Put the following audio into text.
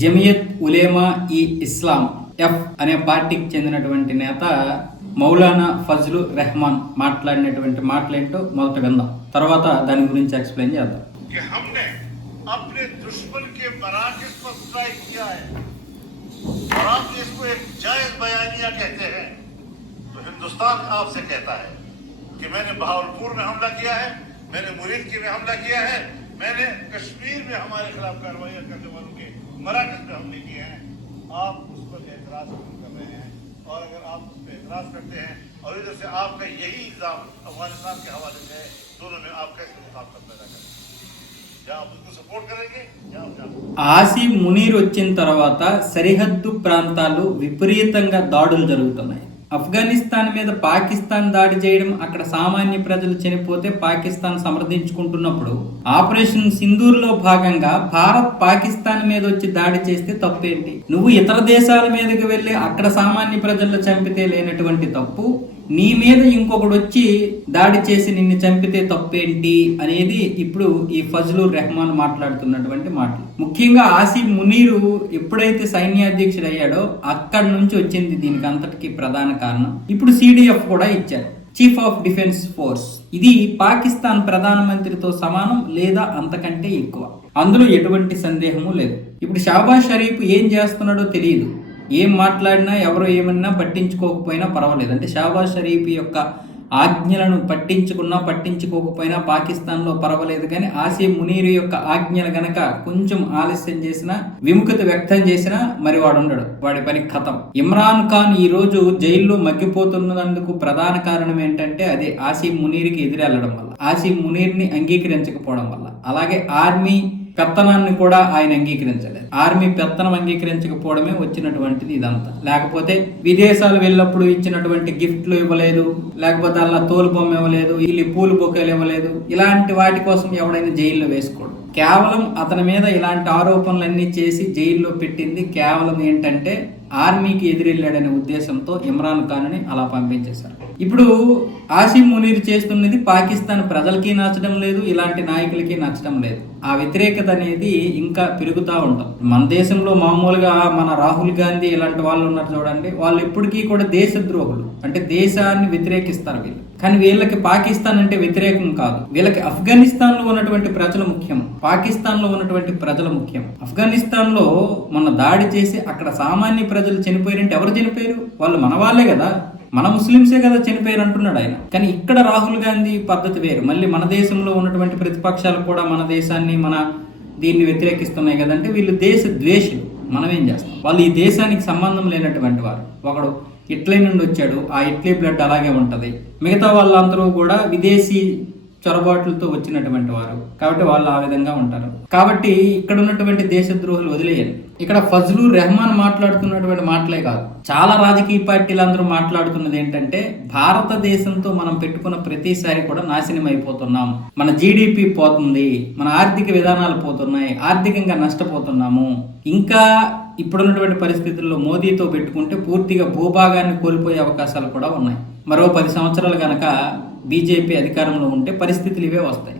జమియత్ ఉలేమా ఈ ఇస్లాం ఎఫ్ అనే పార్టీకి చెందినటువంటి నేత మౌలానా ఫజ్లు రెహమాన్ మాట్లాడినటువంటి మాటలేంటో మొదట విందాం తర్వాత దాని గురించి ఎక్స్ప్లెయిన్ చేద్దాం कि हमने अपने दुश्मन के मराकज पर स्ट्राइक किया है और आप इसको एक जायज बयानिया कहते हैं तो हिंदुस्तान आपसे कहता है कि मैंने बहावलपुर में हमला किया है मैंने मुरीदकी में हमला किया है मैंने कश्मीर में हमारे खिलाफ कार्रवाई करने वालों के मराकज में हमले किए हैं आप उस पर एतराज क्यों कर रहे हैं और अगर आप उस पर एतराज करते हैं और इधर से आपका यही इल्जाम अफगानिस्तान के हवाले से है दोनों में आप कैसे मुखालफत पैदा करेंगे या आप उसको सपोर्ट करेंगे या आप जाओ ఆసి మునీర్ వచ్చిన తర్వాత సరిహద్దు ప్రాంతాలు విపరీతంగా దాడులు జరుగుతున్నాయి ఆఫ్ఘనిస్తాన్ మీద పాకిస్తాన్ దాడి చేయడం అక్కడ సామాన్య ప్రజలు చనిపోతే పాకిస్తాన్ సమర్థించుకుంటున్నప్పుడు ఆపరేషన్ సింధూర్లో భాగంగా భారత్ పాకిస్తాన్ మీద వచ్చి దాడి చేస్తే తప్పేంటి? నువ్వు ఇతర దేశాల మీదకి వెళ్ళి అక్కడ సామాన్య ప్రజల్లో చంపితే లేనటువంటి తప్పు. నీ మీద ఇంకొకడు వచ్చి దాడి చేసి నిన్ను చంపితే తప్పేంటి అనేది ఇప్పుడు ఈ ఫజ్లుర్ రెహమాన్ మాట్లాడుతున్నటువంటి మాటలు. ముఖ్యంగా ఆసిఫ్ మునీరు ఎప్పుడైతే సైన్యాధ్యక్షుడు అయ్యాడో అక్కడి నుంచి వచ్చింది దీనికి అంతటికి ప్రధాన కారణం. ఇప్పుడు సిడిఎఫ్ కూడా ఇచ్చారు. Chief of defence force. ఇది పాకిస్తాన్ ప్రధానమంత్రితో సమానం లేదా అంతకంటే ఎక్కువ? అందులో ఎటువంటి సందేహము లేదు. ఇప్పుడు షాబాజ్ షరీఫ్ ఏం చేస్తున్నాడో తెలియదు. ఏం మాట్లాడినా ఎవరు ఏమన్నా పట్టించుకోకపోయినా పర్వాలేదు. అంటే షాబాజ్ షరీఫ్ యొక్క ఆజ్ఞలను పట్టించుకున్నా పట్టించుకోకపోయినా పాకిస్తాన్లో పర్వాలేదు. కానీ ఆసిఫ్ మునీర్ యొక్క ఆజ్ఞలు గనక కొంచెం ఆలస్యం చేసినా విముఖత వ్యక్తం చేసినా మరి వాడు ఉండడు. వాడి పని కథం. ఇమ్రాన్ ఖాన్ ఈ రోజు జైల్లో మగ్గిపోతున్నందుకు ప్రధాన కారణం ఏంటంటే అదే ఆసిఫ్ మునీర్కి ఎదురెళ్ళడం వల్ల. ఆసిఫ్ మునీర్ని అంగీకరించకపోవడం వల్ల. అలాగే ఆర్మీ పెత్తనాన్ని కూడా ఆయన అంగీకరించలేదు. ఆర్మీ పెత్తనం అంగీకరించకపోవడమే వచ్చినటువంటిది ఇదంతా. లేకపోతే విదేశాలు వెళ్ళినప్పుడు ఇచ్చినటువంటి గిఫ్ట్లు ఇవ్వలేదు లేకపోతే అలా తోలు బొమ్మ ఇవ్వలేదు వీళ్ళు పూలు బొకేలు ఇవ్వలేదు ఇలాంటి వాటి కోసం ఎవడైనా జైల్లో వేసుకోడు. కేవలం అతని మీద ఇలాంటి ఆరోపణలన్నీ చేసి జైల్లో పెట్టింది కేవలం ఏంటంటే ఆర్మీకి ఎదురెళ్ళాడనే ఉద్దేశంతో ఇమ్రాన్ ఖాన్ని అలా పంపించేశారు. ఇప్పుడు ఆసిమ్ మునీర్ చేస్తున్నది పాకిస్తాన్ ప్రజలకి నచ్చడం లేదు ఇలాంటి నాయకులకి నచ్చడం లేదు. ఆ వ్యతిరేకత అనేది ఇంకా పెరుగుతూ ఉంటాం. మన దేశంలో మామూలుగా మన రాహుల్ గాంధీ ఇలాంటి వాళ్ళు ఉన్నారు చూడండి వాళ్ళు ఎప్పటికీ కూడా దేశద్రోహులు అంటే దేశాన్ని వ్యతిరేకిస్తారు వీళ్ళు. కానీ వీళ్ళకి పాకిస్తాన్ అంటే వ్యతిరేకం కాదు. వీళ్ళకి ఆఫ్ఘనిస్తాన్లో ఉన్నటువంటి ప్రజలు ముఖ్యం. పాకిస్తాన్లో ఉన్నటువంటి ప్రజలు ముఖ్యం. ఆఫ్ఘనిస్తాన్లో మన దాడి చేసి అక్కడ సామాన్య ప్రజలు చనిపోయారంటే ఎవరు చనిపోయారు? వాళ్ళు మన వాళ్ళే కదా. మన ముస్లింసే కదా చనిపోయారు అంటున్నాడు ఆయన. కానీ ఇక్కడ రాహుల్ గాంధీ పద్ధతి వేరు. మళ్ళీ మన దేశంలో ఉన్నటువంటి ప్రతిపక్షాలు కూడా మన దేశాన్ని మన దీన్ని వ్యతిరేకిస్తున్నాయి కదంటే వీళ్ళు దేశ ద్వేషులు. మనం ఏం చేస్తాం? వాళ్ళు ఈ దేశానికి సంబంధం లేనటువంటి వారు. ఒకడు ఇట్లీ నుండి వచ్చాడు. ఆ ఇట్లీ బ్లడ్ అలాగే ఉంటుంది. మిగతా వాళ్ళందరూ కూడా విదేశీ చొరబాట్లతో వచ్చినటువంటి వారు. కాబట్టి వాళ్ళు ఆ విధంగా ఉంటారు. కాబట్టి ఇక్కడ ఉన్నటువంటి దేశద్రోహులు వదిలేయండి. ఇక్కడ ఫజ్లు రెహమాన్ మాట్లాడుతున్నటువంటి మాటలే కాదు. చాలా రాజకీయ పార్టీలు అందరూ మాట్లాడుతున్నది ఏంటంటే భారతదేశంతో మనం పెట్టుకున్న ప్రతిసారి కూడా నాశనం అయిపోతున్నాం మన జీడిపి పోతుంది మన ఆర్థిక విధానాలు పోతున్నాయి ఆర్థికంగా నష్టపోతున్నాము. ఇంకా ఇప్పుడున్నటువంటి పరిస్థితుల్లో మోదీతో పెట్టుకుంటే పూర్తిగా భూభాగాన్ని కోల్పోయే అవకాశాలు కూడా ఉన్నాయి. మరో పది సంవత్సరాలు కనుక బీజేపీ అధికారంలో ఉంటే పరిస్థితులు ఇవే వస్తాయి.